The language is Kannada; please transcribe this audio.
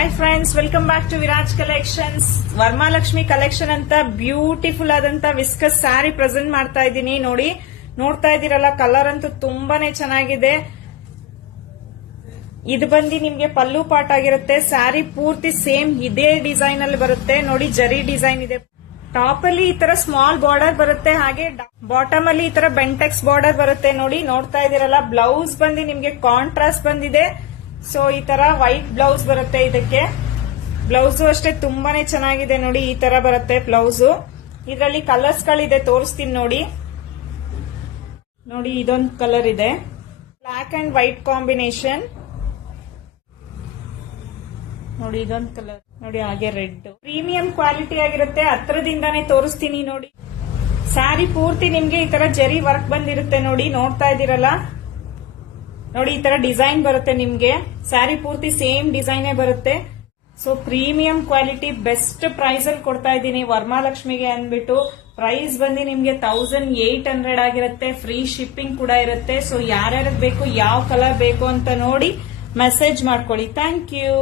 Hi friends, welcome back to Viraj collections. Varamahalakshmi collection ಅಂತ ಬ್ಯೂಟಿಫುಲ್ ಆದಂತ ವಿಸ್ಕಸ್ ಸ್ಯಾರಿ ಪ್ರೆಸೆಂಟ್ ಮಾಡ್ತಾ ಇದ್ದೀನಿ. ನೋಡ್ತಾ ಇದ್ದೀರಲ್ಲ, ಕಲರ್ ಅಂತೂ ತುಂಬಾನೇ ಚೆನ್ನಾಗಿದೆ. ಇದು ಬಂದು ನಿಮ್ಗೆ ಪಲ್ಲು ಪಾಟ್ ಆಗಿರುತ್ತೆ. ಸ್ಯಾರಿ ಪೂರ್ತಿ ಸೇಮ್ ಇದೇ ಡಿಸೈನ್ ಅಲ್ಲಿ ಬರುತ್ತೆ. ನೋಡಿ, ಜರಿ ಡಿಸೈನ್ ಇದೆ. ಟಾಪ್ ಅಲ್ಲಿ ಈ ತರ ಸ್ಮಾಲ್ ಬಾರ್ಡರ್ ಬರುತ್ತೆ, ಹಾಗೆ ಬಾಟಮ್ ಅಲ್ಲಿ ಈ ತರ ಬೆಂಟೆಕ್ಸ್ ಬಾರ್ಡರ್ ಬರುತ್ತೆ. ನೋಡ್ತಾ ಇದೀರಲ್ಲ, ಬ್ಲೌಸ್ ಬಂದು ನಿಮ್ಗೆ ಕಾಂಟ್ರಾಸ್ಟ್ ಬಂದಿದೆ. ಸೊ ಈ ತರ ವೈಟ್ ಬ್ಲೌಸ್ ಬರುತ್ತೆ. ಇದಕ್ಕೆ ಬ್ಲೌಸ್ ಅಷ್ಟೇ ತುಂಬಾನೇ ಚೆನ್ನಾಗಿದೆ. ನೋಡಿ, ಈ ತರ ಬರುತ್ತೆ ಬ್ಲೌಸ್. ಇದರಲ್ಲಿ ಕಲರ್ಸ್ ಗಳಿದೆ, ತೋರಿಸ್ತೀನಿ ನೋಡಿ. ಇದೊಂದು ಕಲರ್ ಇದೆ, ಬ್ಲಾಕ್ ಅಂಡ್ ವೈಟ್ ಕಾಂಬಿನೇಷನ್. ನೋಡಿ, ಇದೊಂದು ಕಲರ್ ನೋಡಿ, ಹಾಗೆ ರೆಡ್. ಪ್ರೀಮಿಯಂ ಕ್ವಾಲಿಟಿ ಆಗಿರುತ್ತೆ. ಹತ್ರದಿಂದಾನೇ ತೋರಿಸ್ತೀನಿ ನೋಡಿ. ಸ್ಯಾರಿ ಪೂರ್ತಿ ನಿಮ್ಗೆ ಈ ತರ ಜರಿ ವರ್ಕ್ ಬಂದಿರುತ್ತೆ. ನೋಡ್ತಾ ಇದ್ದೀರಲ್ಲ, ನೋಡಿ, ಈ ತರ ಡಿಸೈನ್ ಬರುತ್ತೆ ನಿಮ್ಗೆ. ಸ್ಯಾರಿ ಪೂರ್ತಿ ಸೇಮ್ ಡಿಸೈನ್ ಬರುತ್ತೆ. So premium quality, best price ಅಲ್ಲಿ ಕೊಡ್ತಾ ಇದ್ದೀನಿ ವರಮಹಾಲಕ್ಷ್ಮಿಗೆ ಅಂದ್ಬಿಟ್ಟು. ಪ್ರೈಸ್ ಬಂದು ನಿಮ್ಗೆ 1800 ಆಗಿರುತ್ತೆ. ಫ್ರೀ ಶಿಪ್ಪಿಂಗ್ ಕೂಡ ಇರುತ್ತೆ. ಸೊ ಯಾರ್ಯಾರಿಗೆ ಬೇಕು, ಯಾವ ಕಲರ್ ಬೇಕು ಅಂತ ನೋಡಿ ಮೆಸೇಜ್ ಮಾಡ್ಕೊಳ್ಳಿ. Thank you.